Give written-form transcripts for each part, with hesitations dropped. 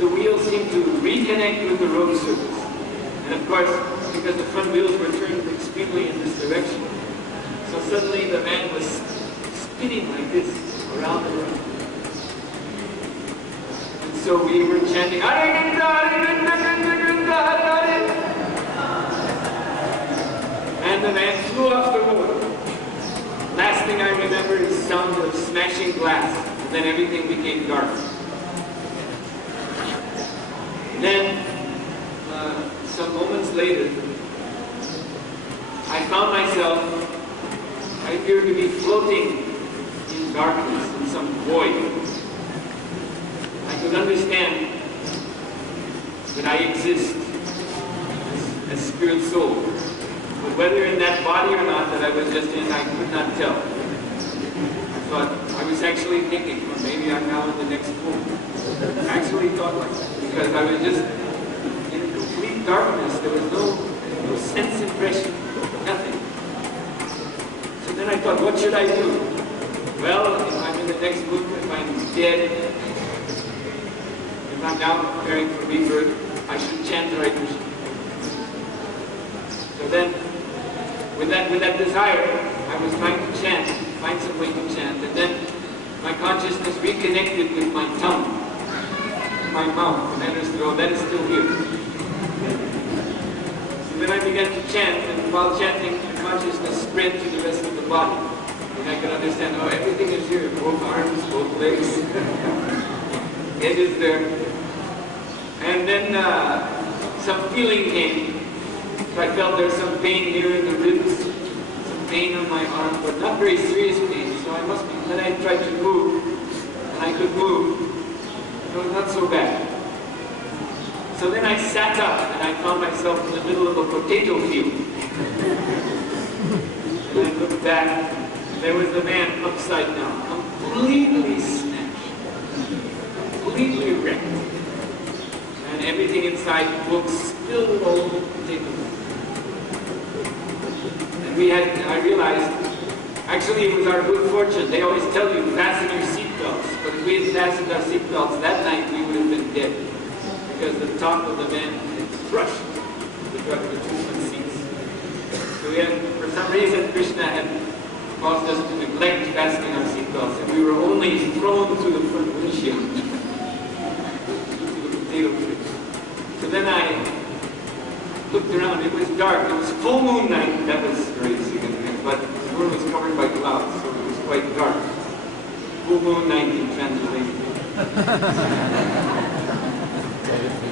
the wheels seemed to reconnect with the road surface. And of course, because the front wheels were turned extremely in this direction, so suddenly the van was spinning like this around the road. And so we were chanting, Hare Krishna, Hare Krishna, Krishna Krishna, Hare Hare. And the van flew off the road. Last thing I remember is the sound of smashing glass, and then everything became dark. Then, some moments later, I found myself, I appeared to be floating in darkness, in some void. I could understand that I exist as spirit soul. But whether in that body or not that I was just in, I could not tell. I thought, I was actually thinking, well, maybe I'm now in the next womb. I actually thought like that, because I was just in complete darkness. There was no sense impression, nothing. So then I thought, what should I do? Well, if I'm in the next womb, if I'm dead, if I'm now preparing for rebirth, I should chant Hare Krishna. So then, with that desire, I was trying to chant, find some way to chant, and then my consciousness reconnected with my tongue, my mouth, and I understood, oh, that is still here. So then I began to chant, and while chanting, the consciousness spread to the rest of the body. And I could understand, oh, everything is here, both arms, both legs, it is there. And then some feeling came. So I felt there was some pain here in the ribs, some pain on my arm, but not very serious pain. So I must be, then I tried to move, and I could move. It was not so bad. So then I sat up, and I found myself in the middle of a potato field. And I looked back, and there was the man upside down, completely snatched, completely wrecked. And everything inside, books spilled all over the potato. And I realized, actually it was our good fortune. They always tell you, fasten your seatbelts. But if we had fastened our seatbelts that night, we would have been dead. Because the top of the van had crushed the two front seats. So we had, for some reason, Krishna had caused us to neglect fastening our seatbelts. And we were only thrown through the front windshield. Through the potato tree. So then I looked around. It was dark. It was full moon night. That was very significant. But the moon was covered by clouds, so it was quite dark. Full moon night in Transylvania.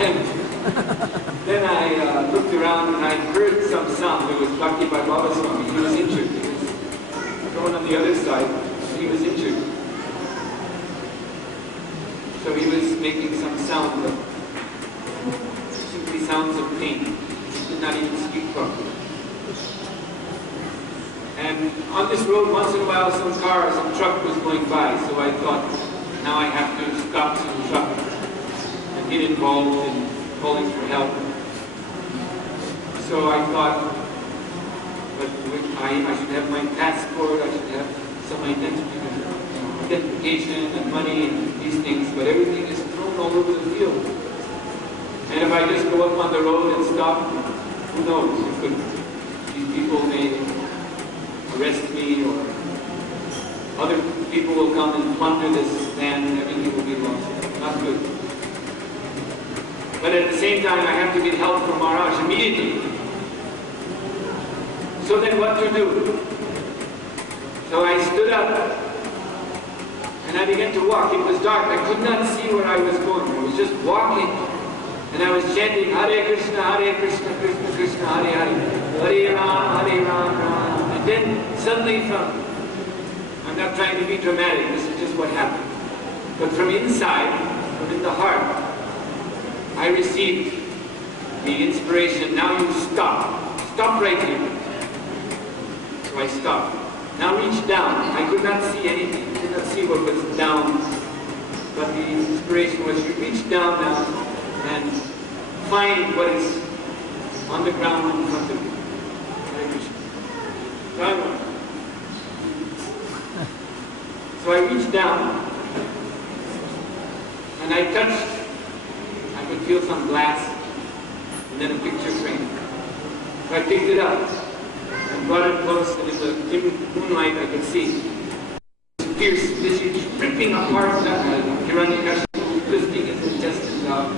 And then I looked around and I heard some sound. It was Bhakti by Baba Swami. He was injured. He was thrown on the other side. He was injured. So he was making some sound of sounds of pain. He could not even speak properly. And on this road, once in a while, some car, some truck was going by. So I thought, now I have to stop some truck and get involved in calling for help. So I thought, but I should have my passport, I should have some identification and money and these things, but everything is thrown all over the field. And if I just go up on the road and stop, who knows? These people may arrest me, or other people will come and plunder this van and everything will be lost. Not good. But at the same time, I have to get help from Maharaj immediately. So then what to do? So I stood up and I began to walk. It was dark. I could not see where I was going. I was just walking. And I was chanting, Hare Krishna, Krishna Krishna, Hare Hare, Hare Ram, Ram. And then suddenly I'm not trying to be dramatic, this is just what happened. But from inside, from in the heart, I received the inspiration, now you stop. Stop right here. So I stopped. Now reach down. I could not see anything. I could not see what was down. But the inspiration was you reach down now and find what is on the ground in front of you. Hare Krishna. So I reached down and I touched feel some glass, and then a picture frame. So I picked it up and brought it close, and in the dim moonlight I could see fierce visage ripping apart Hiranyakashipu, twisting his intestines out.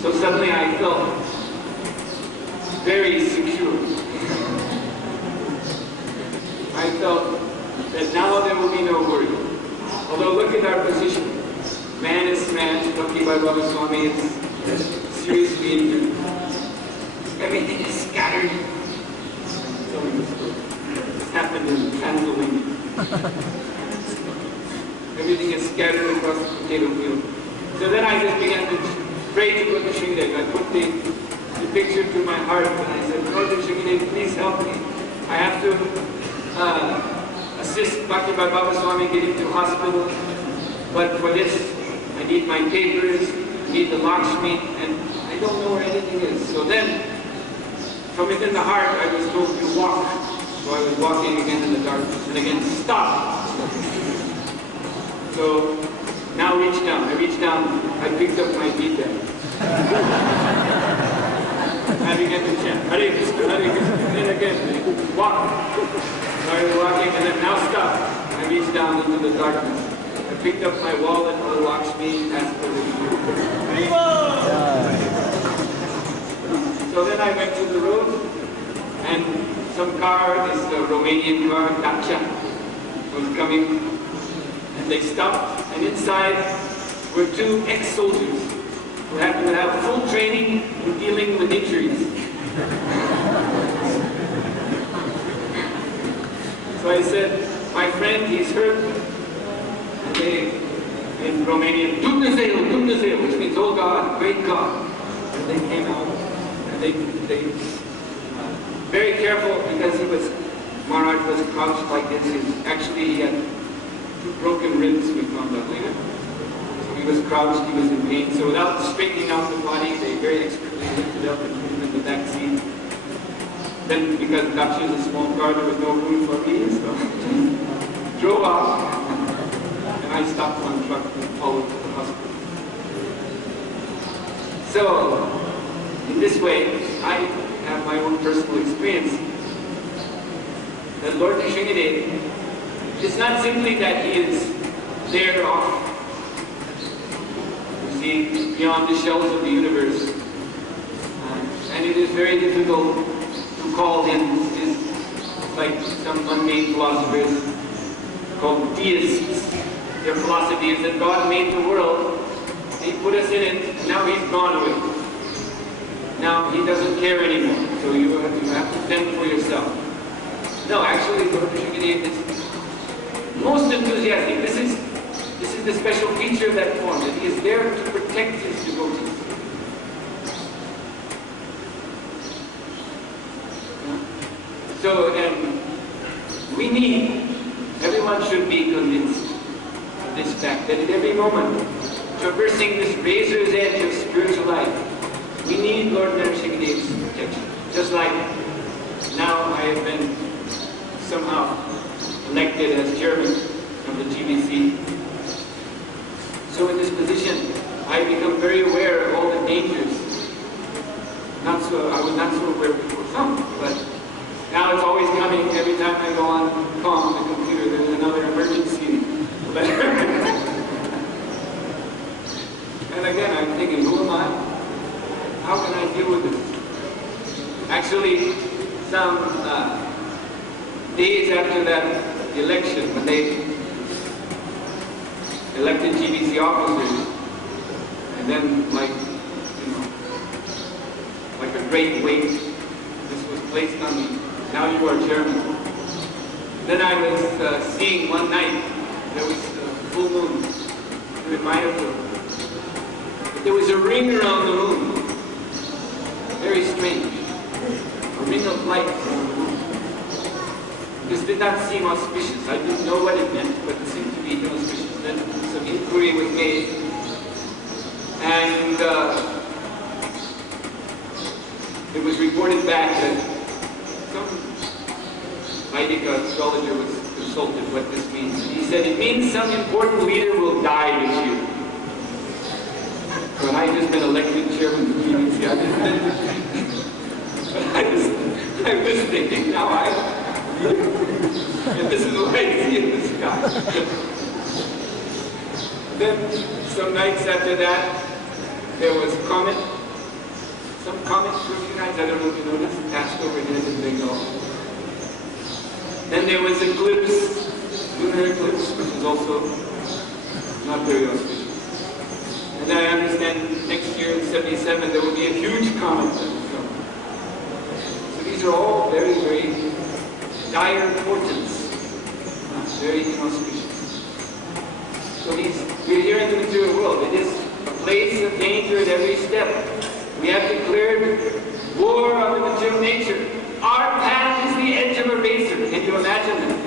So suddenly I felt very secure. I felt that now there will be no worry. Although look at our position. Man is smashed, Bhakti by Baba Swami is seriously injured. Everything is scattered. This happened in Pennsylvania. Everything is scattered across the potato field. So then I just began to pray to Lord Narasimhadeva. I put the picture to my heart and I said, Lord Narasimhadeva, please help me. I have to assist Bhakti by Baba Swami getting to hospital. But for this, I need my papers, I need the Lakshmi, and I don't know where anything is. So then, from within the heart, I was told to walk. So I was walking again in the darkness, and again, stop. So now reach down. I reached down, I picked up my bead bag. I began to chant, Hare Krishna, Hare Krishna, and then again, walk. So I was walking, and then now stop. I reached down into the darkness. I picked up my wallet, the Lakshmi, passed for the So then I went to the road, and some car, this Romanian car, Dacia, was coming, and they stopped, and inside were two ex-soldiers who happened to have full training in dealing with injuries. So I said, my friend, he's hurt. And they, in Romanian, Dumnezeu, which means, oh God, great God. And they came out, and they very careful, because Maharaj was crouched like this. Actually, he had 2 broken ribs, we found out later. So he was crouched, he was in pain. So without straightening out the body, they very expertly lifted up and put him in the back seat. Then, because Dacia is a small car, there was no room for me, so drove off. And I stopped one truck and followed to the hospital. So, in this way, I have my own personal experience. That Lord Narasimhadeva, it's not simply that he is there off, you see, beyond the shells of the universe. And it is very difficult to call him, like some unnamed philosophers called deists. Their philosophy is that God made the world, He put us in it, and now He's gone away. Now He doesn't care anymore, so you have to fend for yourself. No, actually, Lord Narasimhadeva is most enthusiastic. This is the special feature of that form, that He is there to protect His devotees. So, and we need, everyone should be convinced of this fact, that at every moment, traversing this razor's edge of spiritual life, we need Lord Narasimhadeva's protection. Just like now I have been somehow elected as chairman of the GBC. So in this position, I become very aware of all the dangers. I was not so aware before some, but now it's always coming. Every time I go on the computer, there's another emergency letter. And again, I'm thinking, who am I? How can I deal with this? Actually, some days after that election, when they elected GBC officers, and then like a great weight, this was placed on me. Now you are chairman. Then I was seeing one night, there was a full moon in Mayapur. There was a ring around the moon. Very strange. A ring of light around the moon. This did not seem auspicious. I didn't know what it meant, but it seemed to be auspicious. Then some inquiry was made, and it was reported back that some Vedic astrologer was consulted what this means. And he said, it means some important leader will die this year. But I just been elected chairman of the GBC. I was thinking, now and this is what I see in the sky. Then, some nights after that, there was comet. Some comets for a few nights, I don't know if you noticed, passed over here in Bengal. Then there was eclipse, lunar eclipse, which is also not very auspicious. And I understand next year in 77 there will be a huge comet that will come. So these are all very, very dire portents, very inauspicious. So we're here in the material world. It is a place of danger at every step. We have declared war on the material nature. Our path is the edge of a razor. Can you imagine that?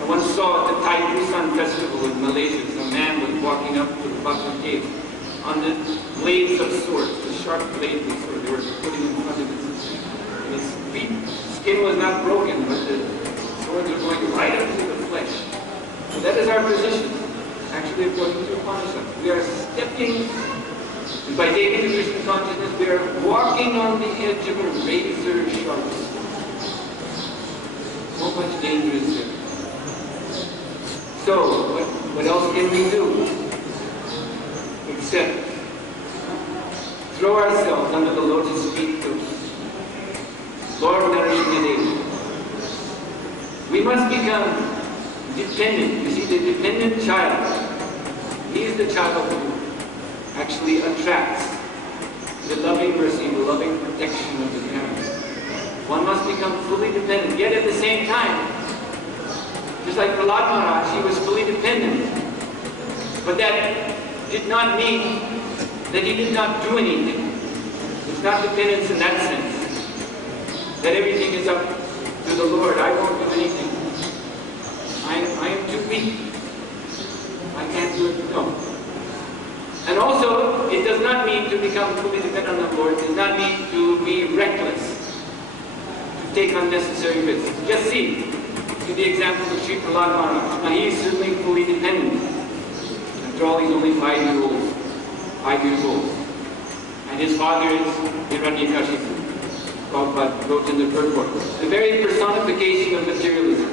I once saw at the Thai Busan festival in Malaysia, some man was walking up to the bottom cave on the blades of swords, the sharp blades of swords they were putting in front of his. And his skin was not broken, but the swords are going right up to the flesh. So that is our position, actually according to Upanishad. We are stepping, by taking the Krishna consciousness, we are walking on the edge of a razor sharp sword. So much danger is there. So, what else can we do? Except throw ourselves under the lotus feet of Lord Narasimhadeva. We must become dependent. You see, the dependent child, he is the child who actually attracts the loving mercy, the loving protection of the parents. One must become fully dependent, yet at the same time, just like Prahlad Maharaj, he was fully dependent. But that did not mean that he did not do anything. It's not dependence in that sense, that everything is up to the Lord. I won't do anything. I am too weak. I can't do it. No. And also, it does not mean to become fully dependent on the Lord. It does not mean to be reckless, to take unnecessary risks. Just see the example of Sri Prahlad Maharaj. Now, he is certainly fully dependent. After all, he's only 5 years old. 5 years old. And his father is Hiranyakashipu. Prabhupada wrote in the purport. The very personification of materialism.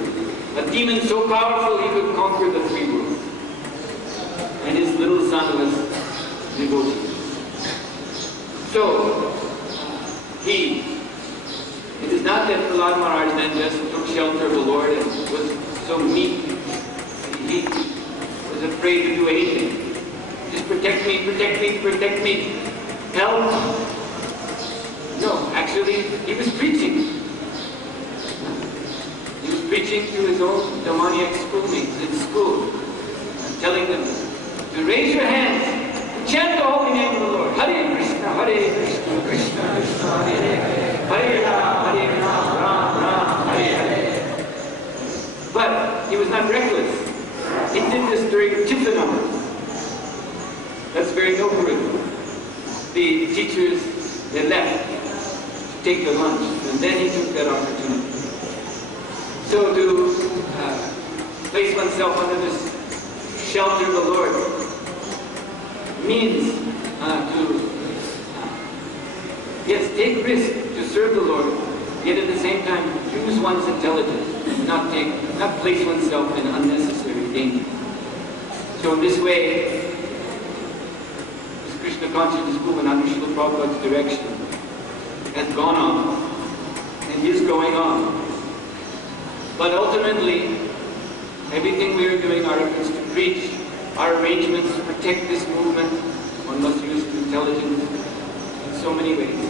A demon so powerful he could conquer the 3 worlds. And his little son was devotee. So, it is not that Prahlad Maharaj then just took shelter of the Lord and was so meek. He was afraid to do anything. Just protect me, protect me, protect me. Help. No, actually, he was preaching. He was preaching to his own demoniac schoolmates in school, telling them to raise your hands and chant the holy name of the Lord. Hare Krishna, Hare Krishna, Krishna Krishna, Hare Hare, Hare Rama, Hare Rama, Rama Rama, Hare Hare. But he was not reckless. He did this during Chittana. That's very noteworthy. The teachers, they left to take their lunch, and then he took that opportunity. So to place oneself under this shelter of the Lord means to yes, take risk to serve the Lord, yet at the same time use one's intelligence, not place oneself in unnecessary danger. So in this way, this Krishna consciousness movement under Srila Prabhupada's direction has gone on and is going on. But ultimately, everything we are doing, our efforts to preach, our arrangements to protect this movement, one must use intelligence in so many ways.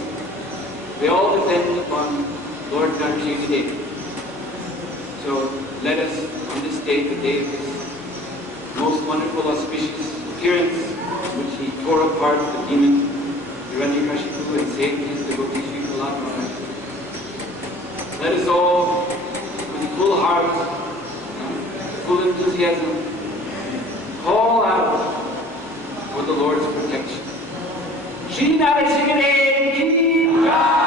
They all depend upon Lord Narasimhadeva. So let us, on this day, the day of his most wonderful auspicious appearance, in which he tore apart the demon Hiranyakashipu and saved his devotee Sri Prahlad Maharaj. Let us all, with full heart, full enthusiasm, call out for the Lord's protection. Shri Narasimhadeva ki jai!